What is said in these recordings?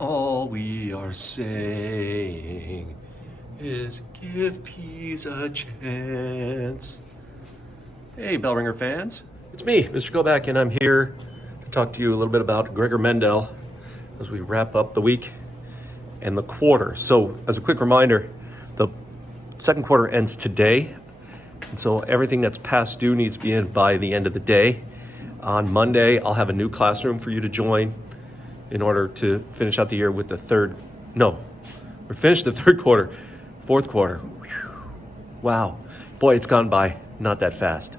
All we are saying is give peas a chance. Hey, Bellringer fans. It's me, Mr. Kovac, and I'm here to talk to you a little bit about Gregor Mendel as we wrap up the week and the quarter. So, as a quick reminder, the second quarter ends today, and so everything that's past due needs to be in by the end of the day. On Monday, I'll have a new classroom for you to join in order to finish out the year with we're finished the third quarter, fourth quarter. Whew. Wow. Boy, it's gone by not that fast.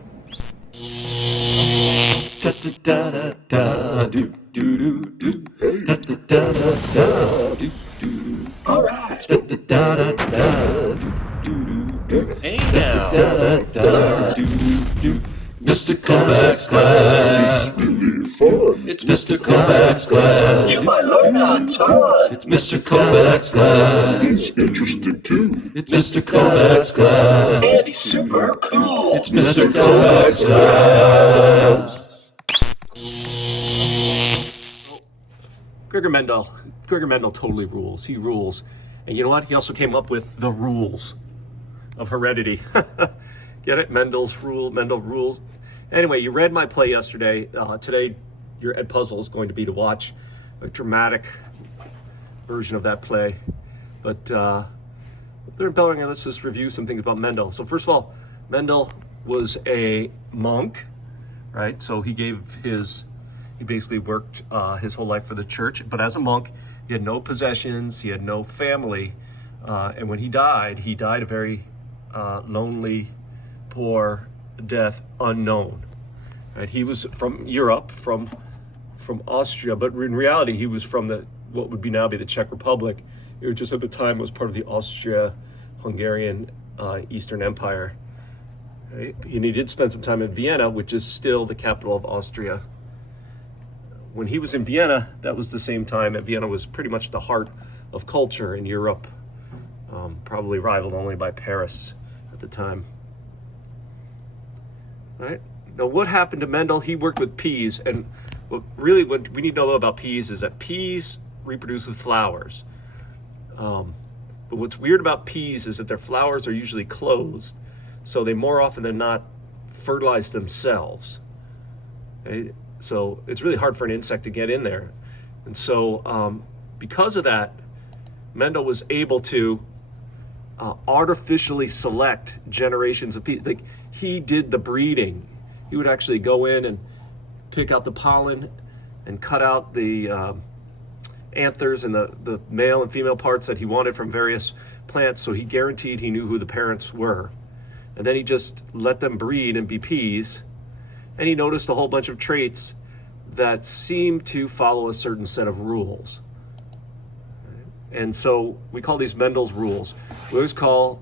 All right. Hey now. Mr. Kovac's class. It's Mr. Kovac's class. You might learn a ton. It's Mr. Kovac's class. It's interesting too. It's Mr. Kovac's class. And he's super cool. It's Mr. Kovac's class. Gregor Mendel totally rules. He rules. And you know what? He also came up with the rules of heredity. Get it? Mendel rules. Anyway, you read my play yesterday. Today, your Ed puzzle is going to be to watch a dramatic version of that play. But if they're in Bellringer, let's just review some things about Mendel. So first of all, Mendel was a monk, right? So he basically worked his whole life for the church. But as a monk, he had no possessions, he had no family. And when he died a very lonely, poor death, unknown. Right? He was from Europe, from Austria, but in reality he was from what would now be the Czech Republic. It just at the time was part of the Austria-Hungarian Eastern Empire. Right? And he did spend some time in Vienna, which is still the capital of Austria. When he was in Vienna, that was the same time that Vienna was pretty much the heart of culture in Europe, probably rivaled only by Paris at the time. Right? Now, what happened to Mendel? He worked with peas, and what we need to know about peas is that peas reproduce with flowers. But what's weird about peas is that their flowers are usually closed, so they more often than not fertilize themselves. Okay? So it's really hard for an insect to get in there. And so because of that, Mendel was able to artificially select generations of peas. Like, he did the breeding. He would actually go in and pick out the pollen and cut out the anthers and the male and female parts that he wanted from various plants, so he guaranteed he knew who the parents were. And then he just let them breed and be peas. And he noticed a whole bunch of traits that seemed to follow a certain set of rules. And so we call these Mendel's rules. We always call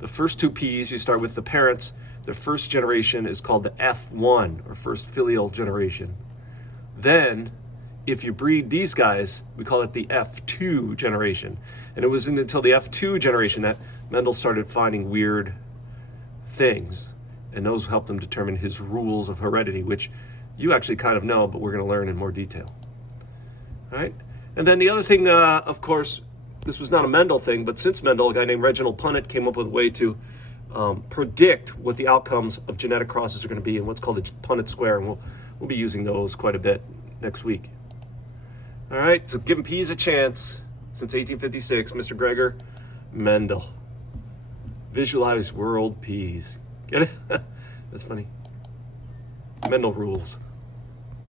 the first two peas, you start with the parents. The first generation is called the F1, or first filial generation. Then, if you breed these guys, we call it the F2 generation. And it wasn't until the F2 generation that Mendel started finding weird things. And those helped him determine his rules of heredity, which you actually kind of know, but we're going to learn in more detail. All right? And then the other thing, of course, this was not a Mendel thing, but since Mendel, a guy named Reginald Punnett came up with a way to predict what the outcomes of genetic crosses are going to be in what's called the Punnett square, and we'll be using those quite a bit next week. All right, so giving peas a chance since 1856, Mr. Gregor Mendel. Visualize world peas. Get it? That's funny. Mendel rules.